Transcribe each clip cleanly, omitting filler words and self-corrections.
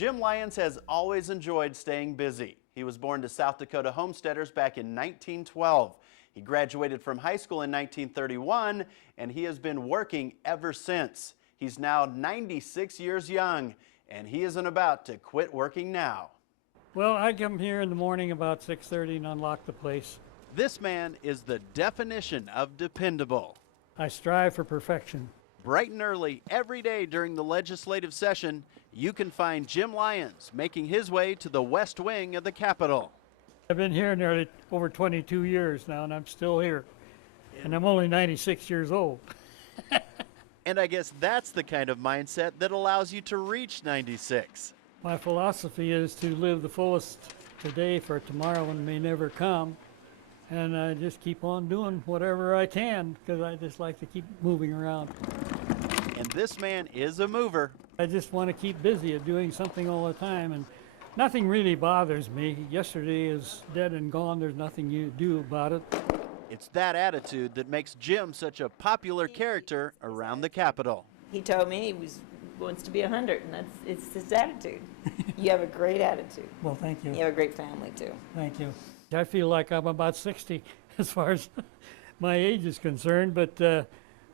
Jim Lyons has always enjoyed staying busy. He was born to South Dakota homesteaders back in 1912. He graduated from high school in 1931, and he has been working ever since. He's now 96 years young, and he isn't about to quit working now. Well, I come here in the morning about 6:30 and unlock the place. This man is the definition of dependable. I strive for perfection. Bright and early every day during the legislative session, you can find Jim Lyons making his way to the west wing of the Capitol. I've been here nearly over 22 years now, and I'm still here. And I'm only 96 years old. And I guess that's the kind of mindset that allows you to reach 96. My philosophy is to live the fullest today for tomorrow and may never come. And I just keep on doing whatever I can because I just like to keep moving around. And this man is a mover. I just want to keep busy at doing something all the time, and nothing really bothers me. Yesterday is dead and gone. There's nothing you do about it. It's that attitude that makes Jim such a popular character around the Capitol. He told me he wants to be 100, and it's his attitude. You have a great attitude. Well, thank you. You have a great family, too. Thank you. I feel like I'm about 60 as far as my age is concerned, but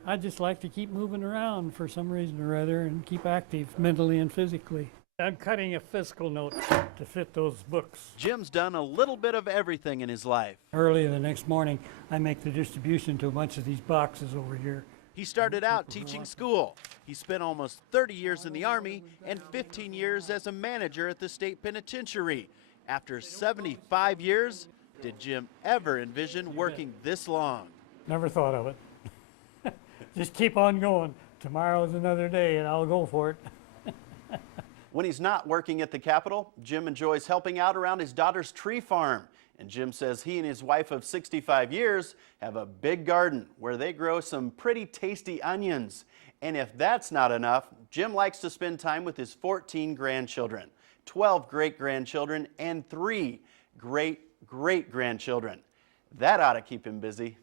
I just like to keep moving around for some reason or other and keep active mentally and physically. I'm cutting a fiscal note to fit those books. Jim's done a little bit of everything in his life. Early the next morning, I make the distribution to a bunch of these boxes over here. He started out teaching school. He spent almost 30 years in the Army and 15 years as a manager at the state penitentiary. After 75 years, did Jim ever envision working this long? Never thought of it. Just keep on going. Tomorrow's another day, and I'll go for it. When he's not working at the Capitol, Jim enjoys helping out around his daughter's tree farm. And Jim says he and his wife of 65 years have a big garden where they grow some pretty tasty onions. And if that's not enough, Jim likes to spend time with his 14 grandchildren, 12 great-grandchildren, and 3 great-great-grandchildren. That ought to keep him busy.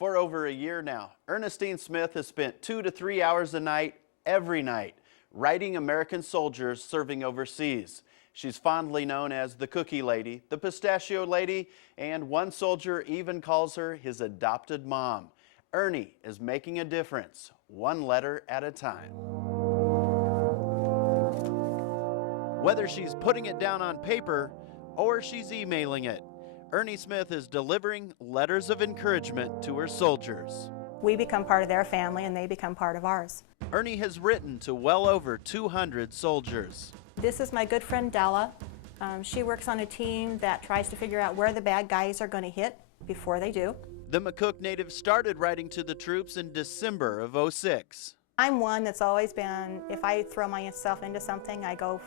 For over a year now, Ernestine Smith has spent 2 to 3 hours a night, every night, writing American soldiers serving overseas. She's fondly known as the Cookie Lady, the Pistachio Lady, and one soldier even calls her his adopted mom. Ernie is making a difference, one letter at a time. Whether she's putting it down on paper or she's emailing it, Ernie Smith is delivering letters of encouragement to her soldiers. We become part of their family and they become part of ours. Ernie has written to well over 200 soldiers. This is my good friend Della. She works on a team that tries to figure out where the bad guys are going to hit before they do. The McCook native started writing to the troops in December of '06. I'm one that's always been, if I throw myself into something, I go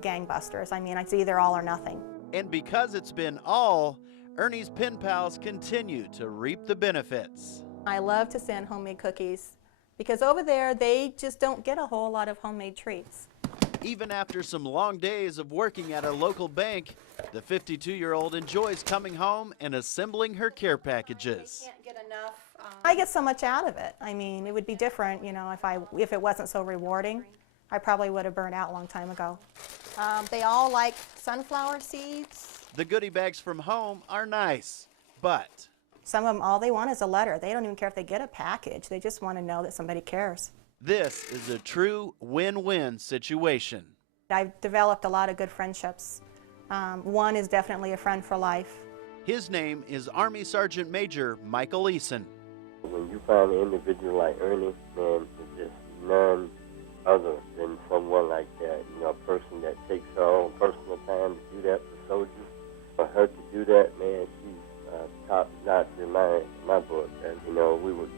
gangbusters. I mean, it's either all or nothing. And because it's been all, Ernie's pen pals continue to reap the benefits. I love to send homemade cookies because over there they just don't get a whole lot of homemade treats. Even after some long days of working at a local bank, the 52-year-old enjoys coming home and assembling her care packages. Can't get enough. I get so much out of it. I mean, it would be different, you know, if it wasn't so rewarding. I probably would have burned out a long time ago. They all like sunflower seeds. The goodie bags from home are nice, but some of them, all they want is a letter. They don't even care if they get a package. They just want to know that somebody cares. this is a true win-win situation. I've developed a lot of good friendships. One is definitely a friend for life. His name is Army Sergeant Major Michael Eason. When you find an individual like Ernie, man, it's just none other than someone like that. You know, a person that takes her own personal time to do that for soldiers. For her to do that, man, she's top notch in my book. And, you know, we would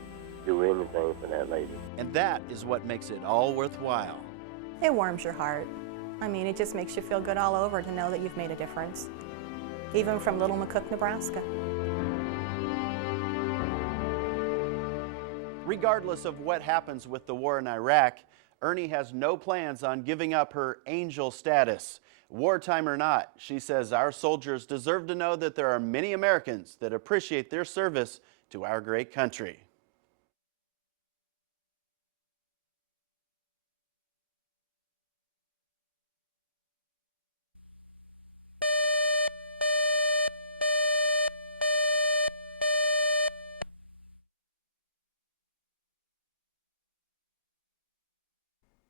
do anything for that lady. And that is what makes it all worthwhile. It warms your heart. I mean, it just makes you feel good all over to know that you've made a difference, even from little McCook, Nebraska. Regardless of what happens with the war in Iraq, Ernie has no plans on giving up her angel status. Wartime or not, she says our soldiers deserve to know that there are many Americans that appreciate their service to our great country.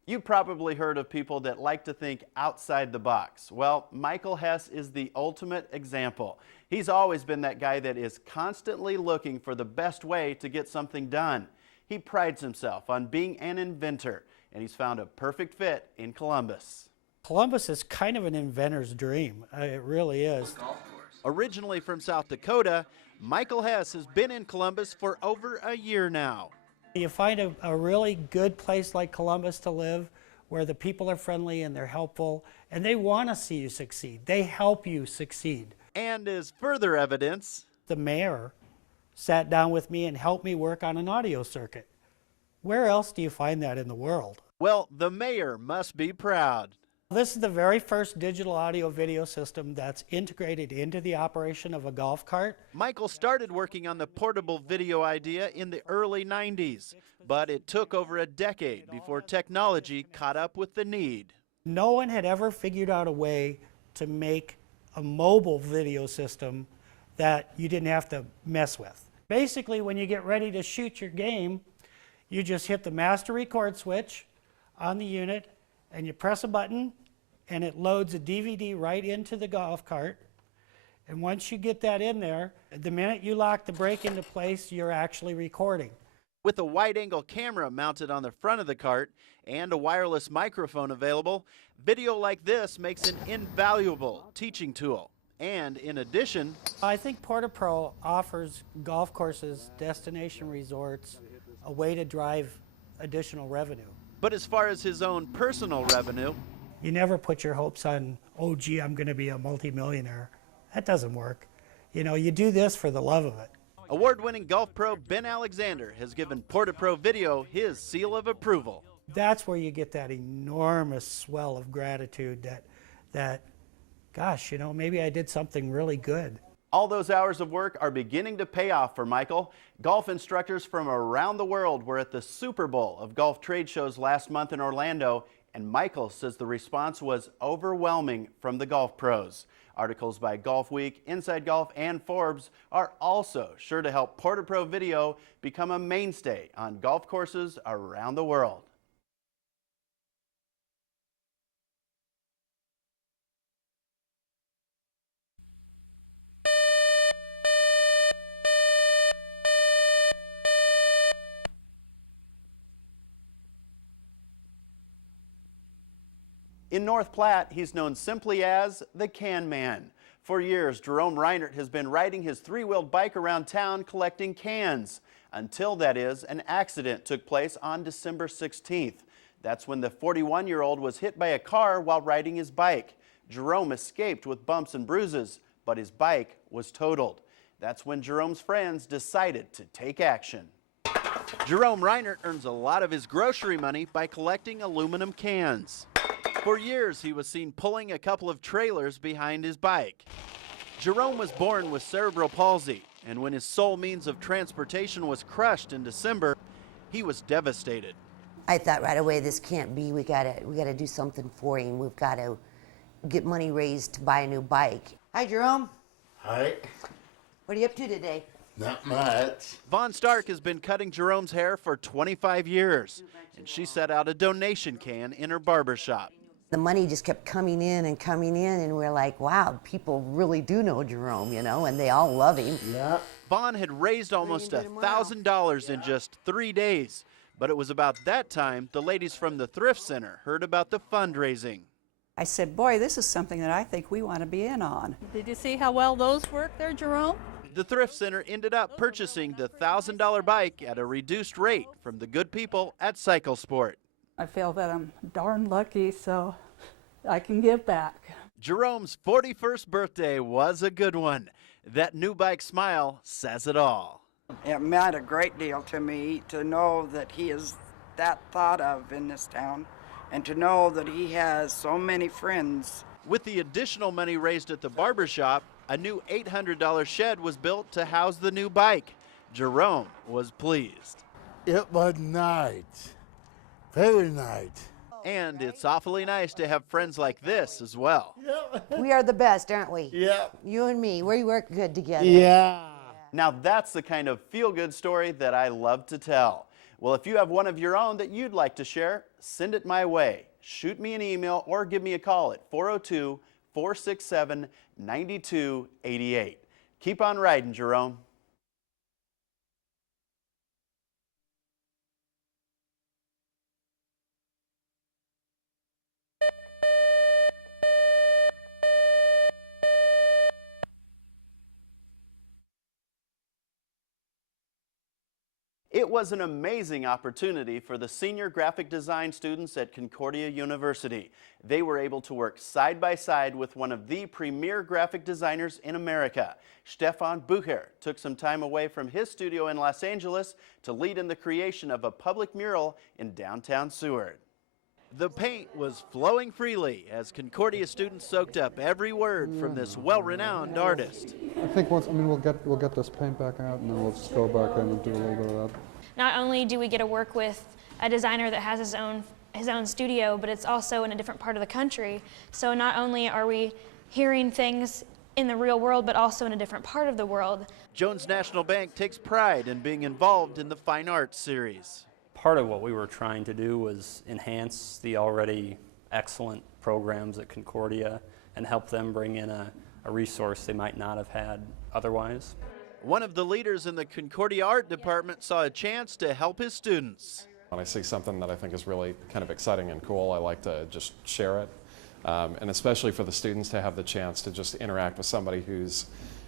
You probably heard of people that like to think outside the box. Well, Michael Hess is the ultimate example. He's always been that guy that is constantly looking for the best way to get something done. He prides himself on being an inventor, and he's found a perfect fit in Columbus. Columbus is kind of an inventor's dream. It really is. Originally from South Dakota, Michael Hess has been in Columbus for over a year now. You find a really good place like Columbus to live where the people are friendly and they're helpful and they want to see you succeed. They help you succeed. And as further evidence, the mayor sat down with me and helped me work on an audio circuit. Where else do you find that in the world? Well, the mayor must be proud. This is the very first digital audio video system that's integrated into the operation of a golf cart. Michael started working on the portable video idea in the early 90s, but it took over a decade before technology caught up with the need. No one had ever figured out a way to make a mobile video system that you didn't have to mess with. Basically, when you get ready to shoot your game, you just hit the master record switch on the unit and you press a button and it loads a DVD right into the golf cart. And once you get that in there, the minute you lock the brake into place, you're actually recording. With a wide-angle camera mounted on the front of the cart and a wireless microphone available, video like this makes an invaluable teaching tool. And in addition, I think PortaPro offers golf courses, destination resorts, a way to drive additional revenue. But as far as his own personal revenue, you never put your hopes on, oh gee, I'm going to be a multimillionaire. That doesn't work. You know, you do this for the love of it. Award-winning golf pro Ben Alexander has given PortaPro Video his seal of approval. That's where you get that enormous swell of gratitude that gosh, you know, maybe I did something really good. All those hours of work are beginning to pay off for Michael. Golf instructors from around the world were at the Super Bowl of golf trade shows last month in Orlando, and Michael says the response was overwhelming from the golf pros. Articles by Golf Week, Inside Golf, and Forbes are also sure to help PortaPro Video become a mainstay on golf courses around the world. In North Platte, he's known simply as the Can Man. For years, Jerome Reinert has been riding his three-wheeled bike around town collecting cans. Until, that is, an accident took place on December 16th. That's when the 41-year-old was hit by a car while riding his bike. Jerome escaped with bumps and bruises, but his bike was totaled. That's when Jerome's friends decided to take action. Jerome Reinert earns a lot of his grocery money by collecting aluminum cans. For years, he was seen pulling a couple of trailers behind his bike. Jerome was born with cerebral palsy, and when his sole means of transportation was crushed in December, he was devastated. I thought right away, this can't be. We gotta do something for him. We've got to get money raised to buy a new bike. Hi, Jerome. Hi. What are you up to today? Not much. Vaughn Stark has been cutting Jerome's hair for 25 years, and she set out a donation can in her barber shop. The money just kept coming in, and we're like, wow, people really do know Jerome, you know, and they all love him. Yeah. Vaughn had raised almost $1,000 in just 3 days, but it was about that time the ladies from the thrift center heard about the fundraising. I said, boy, this is something that I think we want to be in on. Did you see how well those work there, Jerome? The thrift center ended up purchasing the $1,000 bike at a reduced rate from the good people at Cycle Sport. I feel that I'm darn lucky, so I can give back. Jerome's 41st birthday was a good one. That new bike smile says it all. It meant a great deal to me to know that he is that thought of in this town, and to know that he has so many friends. With the additional money raised at the barbershop, a new $800 shed was built to house the new bike. Jerome was pleased. It was nice. Very nice. And it's awfully nice to have friends like this as well. We are the best, aren't we? Yeah. You and me, we work good together. Yeah. Now that's the kind of feel-good story that I love to tell. Well, if you have one of your own that you'd like to share, send it my way. Shoot me an email or give me a call at 402-467-9288. Keep on riding, Jerome. It was an amazing opportunity for the senior graphic design students at Concordia University. They were able to work side by side with one of the premier graphic designers in America. Stefan Bucher took some time away from his studio in Los Angeles to lead in the creation of a public mural in downtown Seward. The paint was flowing freely as Concordia students soaked up every word from this well-renowned artist. I think we'll get this paint back out, and then we'll just go back in and do a little bit of that. Not only do we get to work with a designer that has his own studio, but it's also in a different part of the country. So not only are we hearing things in the real world, but also in a different part of the world. Jones National Bank takes pride in being involved in the Fine Arts series. Part of what we were trying to do was enhance the already excellent programs at Concordia and help them bring in a resource they might not have had otherwise. One of the leaders in the Concordia Art Department saw a chance to help his students. When I see something that I think is really kind of exciting and cool, I like to just share it. And especially for the students to have the chance to just interact with somebody who's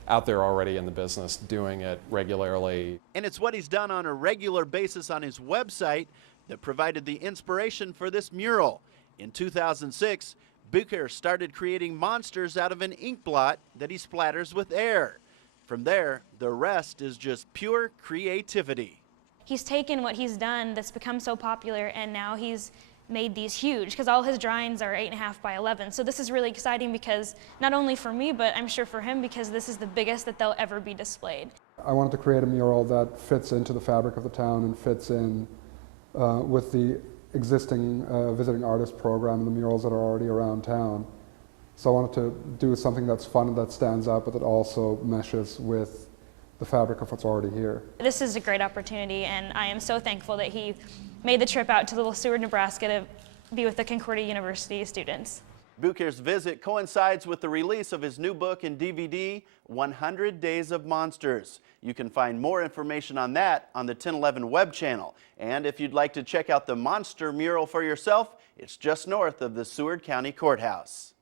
out there already in the business, doing it regularly. And it's what he's done on a regular basis on his website that provided the inspiration for this mural. In 2006, Bucher started creating monsters out of an ink blot that he splatters with air. From there, the rest is just pure creativity. He's taken what he's done that's become so popular, and now he's made these huge, because all his drawings are 8.5 by 11. So this is really exciting because not only for me, but I'm sure for him, because this is the biggest that they'll ever be displayed. I wanted to create a mural that fits into the fabric of the town and fits in with the existing visiting artist program and the murals that are already around town. So I wanted to do something that's fun and that stands out, but that also meshes with the fabric of what's already here. This is a great opportunity, and I am so thankful that he made the trip out to little Seward, Nebraska to be with the Concordia University students. Bucher's visit coincides with the release of his new book and DVD, 100 Days of Monsters. You can find more information on that on the 1011 web channel. And if you'd like to check out the monster mural for yourself, it's just north of the Seward County Courthouse.